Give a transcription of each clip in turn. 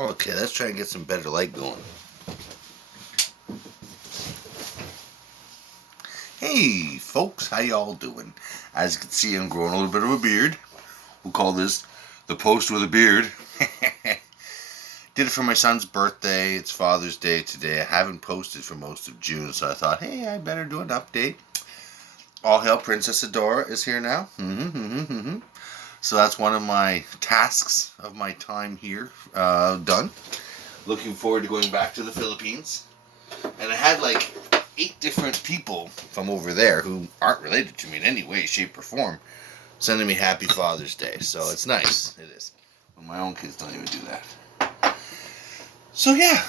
Okay, let's try and get some better light going. Hey, folks, how y'all doing? As you can see, I'm growing a little bit of a beard. We'll call this the post with a beard. Did it for my son's birthday. It's Father's Day today. I haven't posted for most of June, so I thought, hey, I better do an update. All Hail Princess Adora is here now. So that's one of my tasks of my time here done. Looking forward to going back to the Philippines. And I had like 8 different people from over there who aren't related to me in any way, shape, or form sending me Happy Father's Day. So it's nice. It is. Well, my own kids don't even do that. So yeah,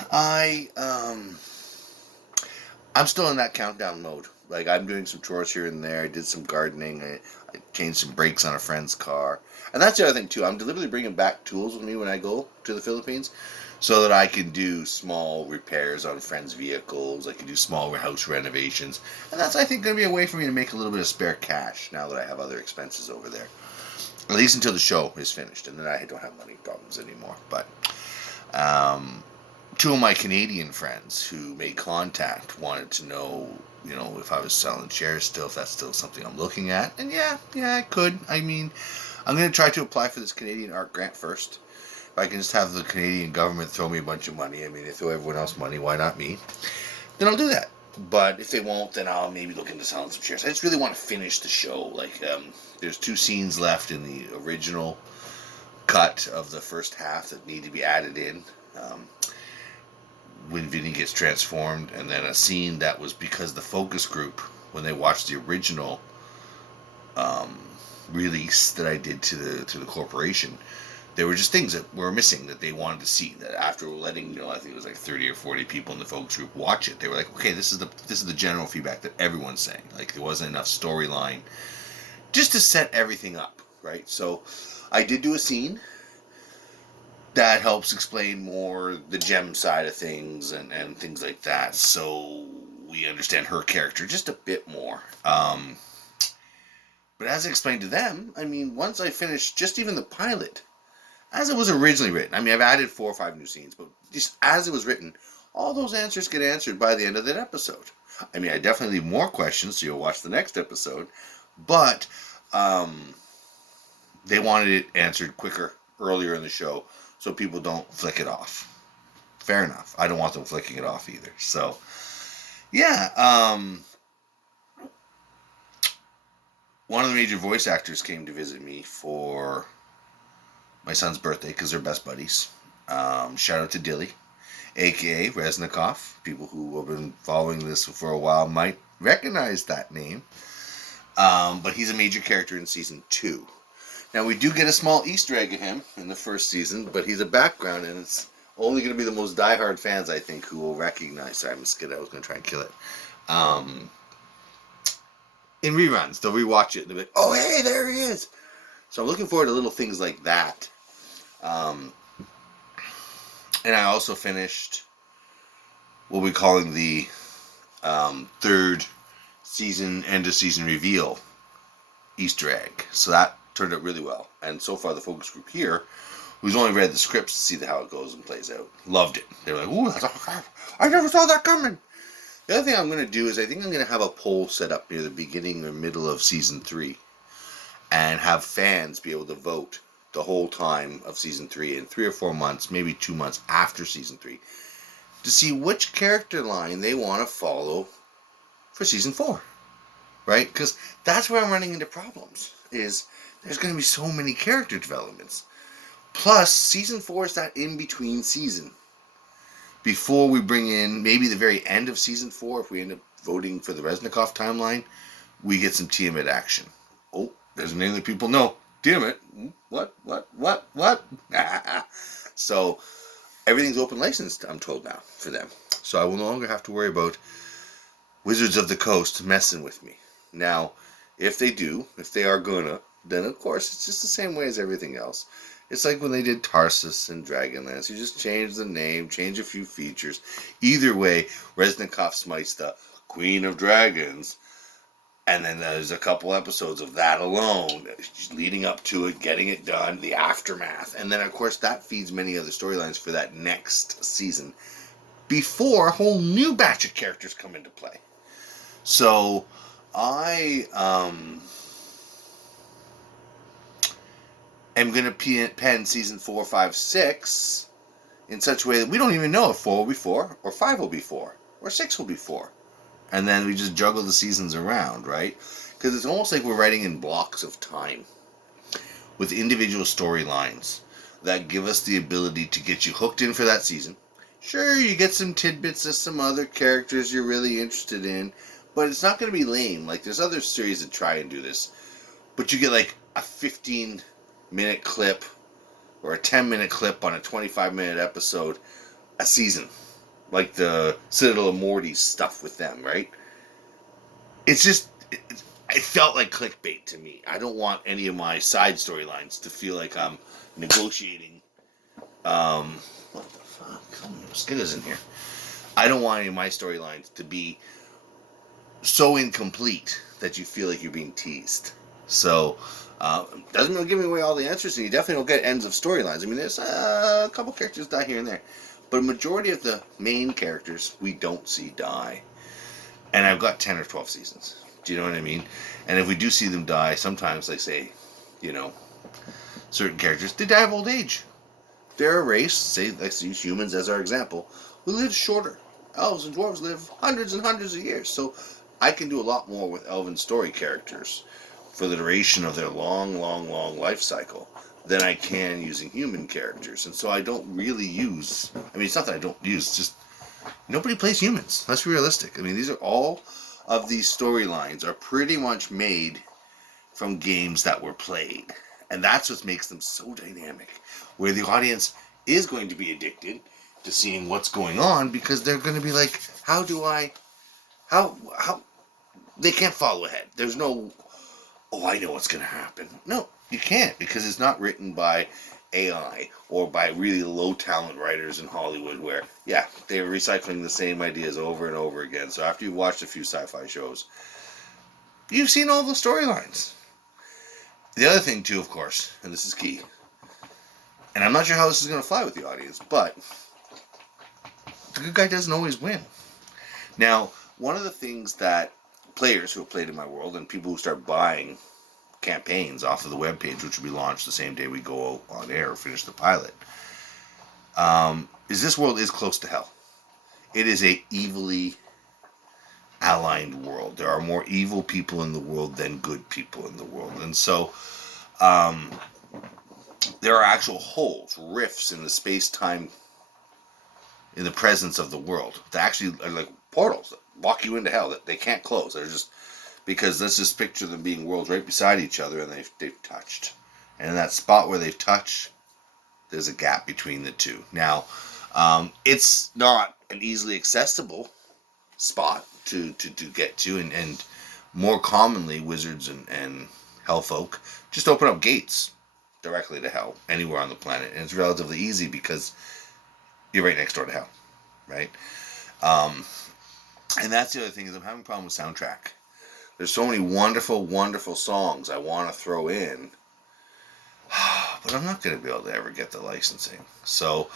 I'm still in that countdown mode. Like, I'm doing some chores here and there. I did some gardening. I changed some brakes on a friend's car. And that's the other thing, too. I'm deliberately bringing back tools with me when I go to the Philippines so that I can do small repairs on friends' vehicles. I can do small house renovations. And that's, I think, going to be a way for me to make a little bit of spare cash now that I have other expenses over there. At least until the show is finished. And then I don't have money problems anymore. But 2 of my Canadian friends who made contact wanted to know, if I was selling shares still, if that's still something I'm looking at. And yeah, I could. I mean, I'm going to try to apply for this Canadian art grant first. If I can just have the Canadian government throw me a bunch of money, I mean, they throw everyone else money, why not me? Then I'll do that. But if they won't, then I'll maybe look into selling some shares. I just really want to finish the show. Like, there's 2 scenes left in the original cut of the first half that need to be added in. When Vinny gets transformed, and then a scene that was because the focus group, when they watched the original release that I did to the corporation, there were just things that were missing that they wanted to see. That after letting I think it was like 30 or 40 people in the focus group watch it, they were like, okay, this is the general feedback that everyone's saying. Like, there wasn't enough storyline just to set everything up, right? So I did do a scene that helps explain more the gem side of things and things like that, so we understand her character just a bit more. But as I explained to them, I mean, once I finished just even the pilot, as it was originally written, I mean, I've added 4 or 5 new scenes, but just as it was written, all those answers get answered by the end of that episode. I mean, I definitely leave more questions, so you'll watch the next episode, but they wanted it answered quicker, earlier in the show, so people don't flick it off. Fair enough. I don't want them flicking it off either. So, yeah. One of the major voice actors came to visit me for my son's birthday because they're best buddies. Shout out to Dilly, a.k.a. Reznikov. People who have been following this for a while might recognize that name. But he's a major character in Season 2. Now, we do get a small Easter egg of him in the first season, but he's a background, and it's only going to be the most diehard fans, I think, who will recognize. Sorry, I'm a skid. I was going to try and kill it. In reruns, they'll rewatch it, and they'll be like, oh, hey, there he is. So I'm looking forward to little things like that. And I also finished what we're calling the 3rd season, end of season reveal Easter egg. So that turned out really well, and so far the focus group here, who's only read the scripts to see how it goes and plays out, loved it. They were like, ooh, I never saw that coming. The other thing I'm going to do is I think I'm going to have a poll set up near the beginning or middle of Season 3 and have fans be able to vote the whole time of Season 3 in 3 or 4 months, maybe 2 months after Season 3, to see which character line they want to follow for Season 4, right? Because that's where I'm running into problems, is there's going to be so many character developments. Plus, Season 4 is that in-between season. Before we bring in maybe the very end of Season 4, if we end up voting for the Reznikov timeline, we get some Tiamat action. Oh, there's a name that people know. Tiamat. What? So, everything's open licensed, I'm told now, for them. So I will no longer have to worry about Wizards of the Coast messing with me. Now, if they do, if they are gonna, then of course it's just the same way as everything else. It's like when they did Tarsus and Dragonlance. You just change the name, change a few features. Either way, Reznikov smites the Queen of Dragons And then there's a couple episodes of that alone, leading up to it, getting it done, the aftermath. And then, of course, that feeds many other storylines for that next season before a whole new batch of characters come into play. So, I am going to pen season 4, 5, 6 in such a way that we don't even know if 4 will be 4, or 5 will be 4, or 6 will be 4. And then we just juggle the seasons around, right? Because it's almost like we're writing in blocks of time with individual storylines that give us the ability to get you hooked in for that season. Sure, you get some tidbits of some other characters you're really interested in, but it's not going to be lame. Like, there's other series that try and do this, but you get like a 15-minute clip or a 10-minute clip on a 25-minute episode a season. Like the Citadel of Morty stuff with them, right? It's just, it felt like clickbait to me. I don't want any of my side storylines to feel like I'm negotiating. What the fuck? Come on, mosquitoes in here. I don't want any of my storylines to be so incomplete that you feel like you're being teased. So, doesn't really give me away all the answers, and you definitely don't get ends of storylines. I mean, there's a couple characters die here and there. But a majority of the main characters we don't see die. And I've got 10 or 12 seasons. Do you know what I mean? And if we do see them die, sometimes they say, you know, certain characters, they die of old age. They're a race, say, let's use humans as our example, who live shorter. Elves and dwarves live hundreds and hundreds of years. So I can do a lot more with elven story characters for the duration of their long, long, long life cycle than I can using human characters. And so I don't really use, I mean, it's not that I don't use, it's just nobody plays humans. Let's be realistic. I mean, these are all of these storylines are pretty much made from games that were played. And that's what makes them so dynamic, where the audience is going to be addicted to seeing what's going on, because they're going to be like, how, they can't follow ahead. There's no, oh, I know what's going to happen. No, you can't, because it's not written by AI or by really low talent writers in Hollywood where, yeah, they're recycling the same ideas over and over again. So after you've watched a few sci-fi shows, you've seen all the storylines. The other thing too, of course, and this is key, and I'm not sure how this is going to fly with the audience, but the good guy doesn't always win. Now, one of the things that players who have played in my world and people who start buying campaigns off of the webpage, which will be launched the same day we go on air or finish the pilot, is this world is close to hell. It is a evilly aligned world. There are more evil people in the world than good people in the world. And so there are actual holes, rifts in the space-time, in the presence of the world, that actually are like portals that walk you into hell that they can't close. They're just, because let's just picture them being worlds right beside each other, and they've touched. And in that spot where they've touched, there's a gap between the two. Now, it's not an easily accessible spot to get to, and more commonly, wizards and hellfolk just open up gates directly to hell anywhere on the planet, and it's relatively easy because you're right next door to hell, right? And that's the other thing, is I'm having a problem with soundtrack. There's so many wonderful, wonderful songs I want to throw in, but I'm not going to be able to ever get the licensing. So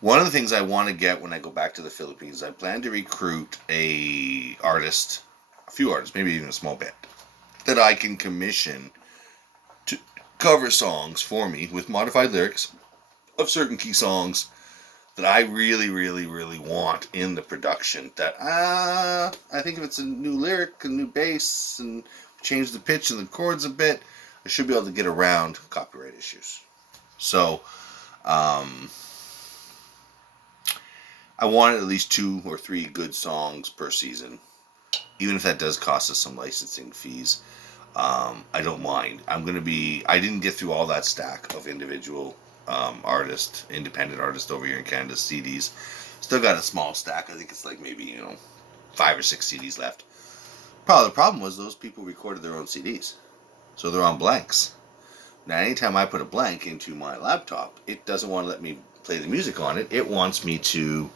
one of the things I want to get when I go back to the Philippines, I plan to recruit a few artists, maybe even a small band, that I can commission to cover songs for me with modified lyrics of certain key songs that I really, really, really want in the production. That I think if it's a new lyric, a new bass, and change the pitch and the chords a bit, I should be able to get around copyright issues. So I wanted at least 2 or 3 good songs per season, even if that does cost us some licensing fees. I don't mind. I didn't get through all that stack of individual independent artist over here in Canada CDs. Still got a small stack. I think it's like maybe 5 or 6 CDs left. The problem was those people recorded their own CDs, so they're on blanks. Now, anytime I put a blank into my laptop, it doesn't want to let me play the music on it. It wants me to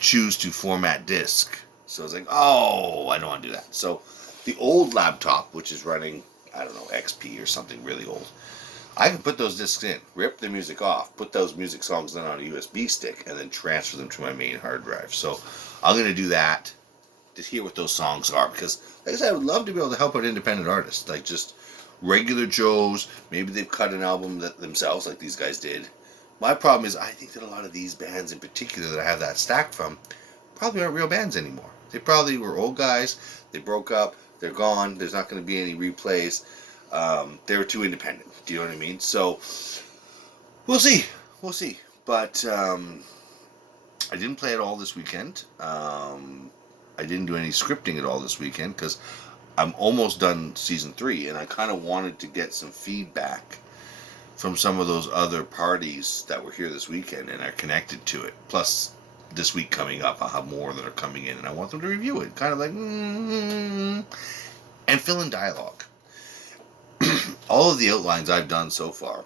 choose to format disk So it's like, oh, I don't want to do that. So the old laptop, which is running, I don't know, XP or something really old, I can put those discs in, rip the music off, put those music songs then on a USB stick, and then transfer them to my main hard drive. So I'm going to do that to hear what those songs are, because, like I said, I would love to be able to help out independent artists, like just regular Joes. Maybe they've cut an album themselves, like these guys did. My problem is I think that a lot of these bands in particular that I have that stack from probably aren't real bands anymore. They probably were old guys. They broke up. They're gone. There's not going to be any replays. They were too independent. Do you know what I mean? So we'll see. We'll see. But I didn't play it all this weekend. I didn't do any scripting at all this weekend because I'm almost done season 3, and I kind of wanted to get some feedback from some of those other parties that were here this weekend and are connected to it. Plus, this week coming up, I'll have more that are coming in, and I want them to review it. Kind of like, and fill in dialogue. All of the outlines I've done so far,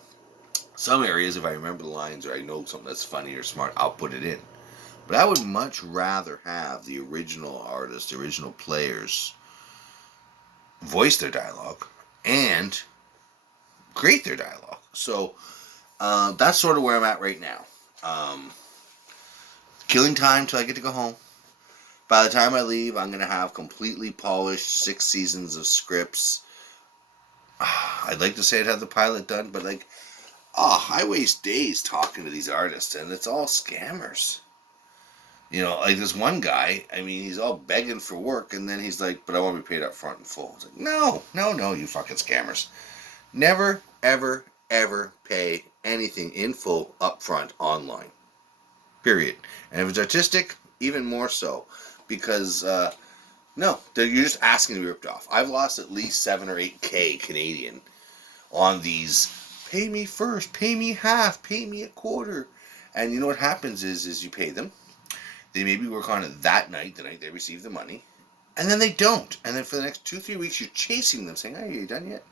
some areas, if I remember the lines or I know something that's funny or smart, I'll put it in. But I would much rather have the original artists, the original players, voice their dialogue and create their dialogue. So that's sort of where I'm at right now. Killing time till I get to go home. By the time I leave, I'm going to have completely polished 6 seasons of scripts. I'd like to say I'd have the pilot done, but I waste days talking to these artists, and it's all scammers. You know, like this one guy, I mean, he's all begging for work, and then he's like, but I want to be paid up front and full. It's like, no, you fucking scammers. Never, ever, ever pay anything in full up front online. Period. And if it's artistic, even more so. Because, no, you're just asking to be ripped off. I've lost at least 7 or 8K Canadian on these, pay me first, pay me half, pay me a quarter. And you know what happens is you pay them. They maybe work on it that night, the night they receive the money, and then they don't. And then for the next 2-3 weeks, you're chasing them, saying, "Are you done yet?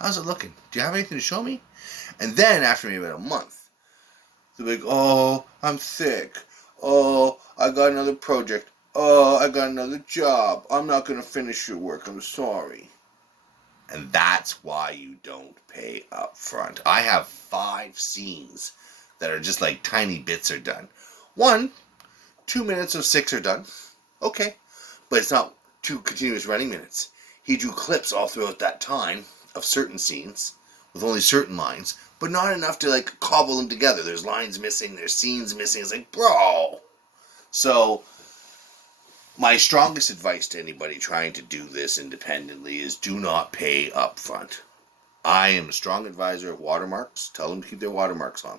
How's it looking? Do you have anything to show me?" And then after maybe about a month, they're like, "Oh, I'm sick. Oh, I got another project. Oh, I got another job. I'm not going to finish your work. I'm sorry." And that's why you don't pay up front. I have 5 scenes that are just like tiny bits are done. 2 minutes of 6 are done. Okay. But it's not 2 continuous running minutes. He drew clips all throughout that time of certain scenes with only certain lines, but not enough to cobble them together. There's lines missing, there's scenes missing. It's like, bro. So my strongest advice to anybody trying to do this independently is do not pay up front. I am a strong advisor of watermarks. Tell them to keep their watermarks on.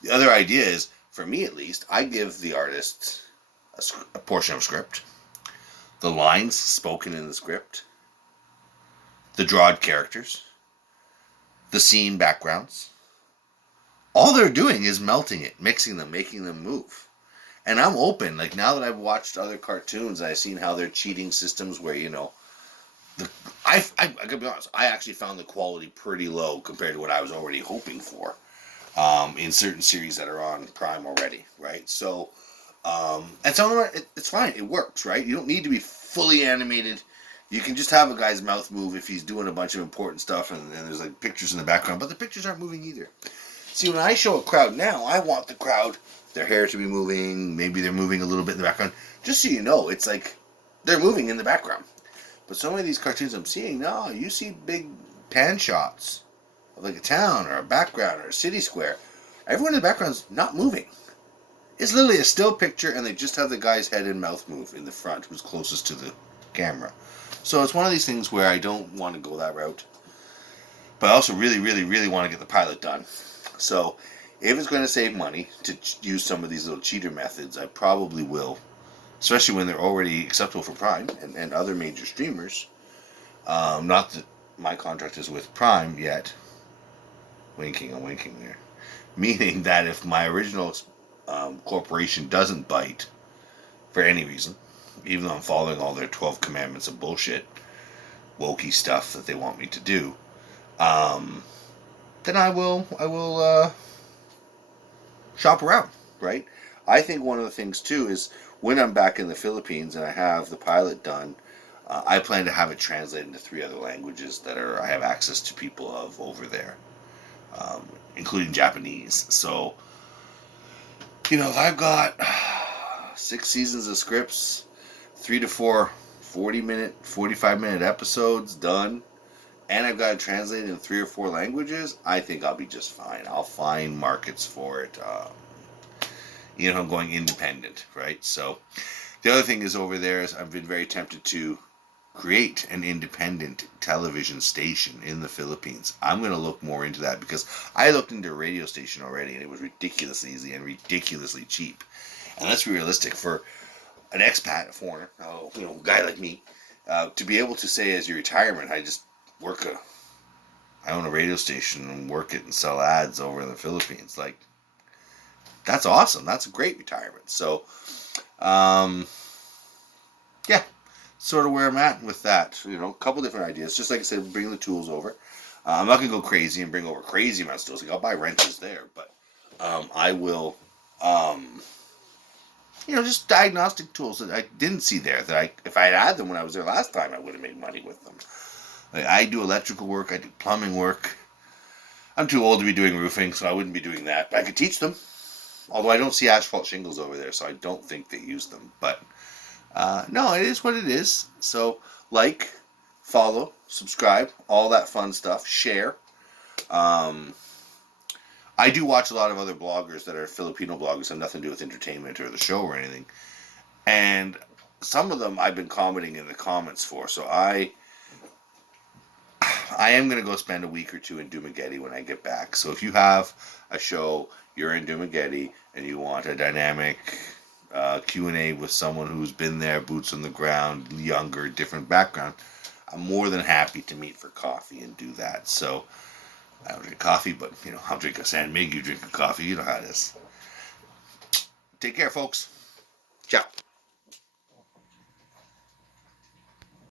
The other idea is, for me at least, I give the artist a portion of script, the lines spoken in the script, the drawed characters, the scene backgrounds. All they're doing is melting it, mixing them, making them move. And I'm open. Now that I've watched other cartoons, I've seen how they're cheating systems where, I gotta be honest, I actually found the quality pretty low compared to what I was already hoping for. In certain series that are on Prime already, right? So, and some of them it's fine, it works, right? You don't need to be fully animated. You can just have a guy's mouth move if he's doing a bunch of important stuff, and there's pictures in the background, but the pictures aren't moving either. See, when I show a crowd now, I want the crowd, their hair to be moving, maybe they're moving a little bit in the background, just so you know, it's they're moving in the background. But so many of these cartoons I'm seeing, no, you see big pan shots of a town or a background or a city square. Everyone in the background's not moving. It's literally a still picture, and they just have the guy's head and mouth move in the front, who's closest to the camera. So it's one of these things where I don't want to go that route. But I also really, really, really want to get the pilot done. So if it's going to save money to use some of these little cheater methods, I probably will. Especially when they're already acceptable for Prime and other major streamers. Not that my contract is with Prime yet. I'm winking there. Meaning that if my original corporation doesn't bite for any reason, even though I'm following all their 12 commandments of bullshit, wokey stuff that they want me to do, then I will shop around, right? I think one of the things too is when I'm back in the Philippines and I have the pilot done, I plan to have it translated into 3 other languages that I have access to people of over there, including Japanese. So, if I've got 6 seasons of scripts, 3 to 4 40-minute, 45-minute episodes done, and I've got it translated in 3 or 4 languages, I think I'll be just fine. I'll find markets for it. I'm going independent, right? So the other thing is over there is I've been very tempted to create an independent television station in the Philippines. I'm going to look more into that because I looked into a radio station already and it was ridiculously easy and ridiculously cheap. And let's be realistic, for an expat, a foreigner, a guy like me, to be able to say as your retirement, I own a radio station and work it and sell ads over in the Philippines. Like, that's awesome. That's a great retirement. So, yeah, sort of where I'm at with that. A couple different ideas. Just like I said, bring the tools over. I'm not going to go crazy and bring over crazy amounts of tools. Like, I'll buy wrenches there, but I will, just diagnostic tools that I didn't see there. If I had them when I was there last time, I would have made money with them. Like, I do electrical work. I do plumbing work. I'm too old to be doing roofing, so I wouldn't be doing that. But I could teach them. Although I don't see asphalt shingles over there, so I don't think they use them. But, no, it is what it is. So, follow, subscribe, all that fun stuff. Share. I do watch a lot of other bloggers that are Filipino bloggers, have nothing to do with entertainment or the show or anything. And some of them I've been commenting in the comments for. So I am going to go spend a week or 2 in Dumaguete when I get back. So if you have a show, you're in Dumaguete, and you want a dynamic Q&A with someone who's been there, boots on the ground, younger, different background, I'm more than happy to meet for coffee and do that. So I don't drink coffee, but, I'll drink a San Mig, you drink a coffee, you know how it is. Take care, folks. Ciao.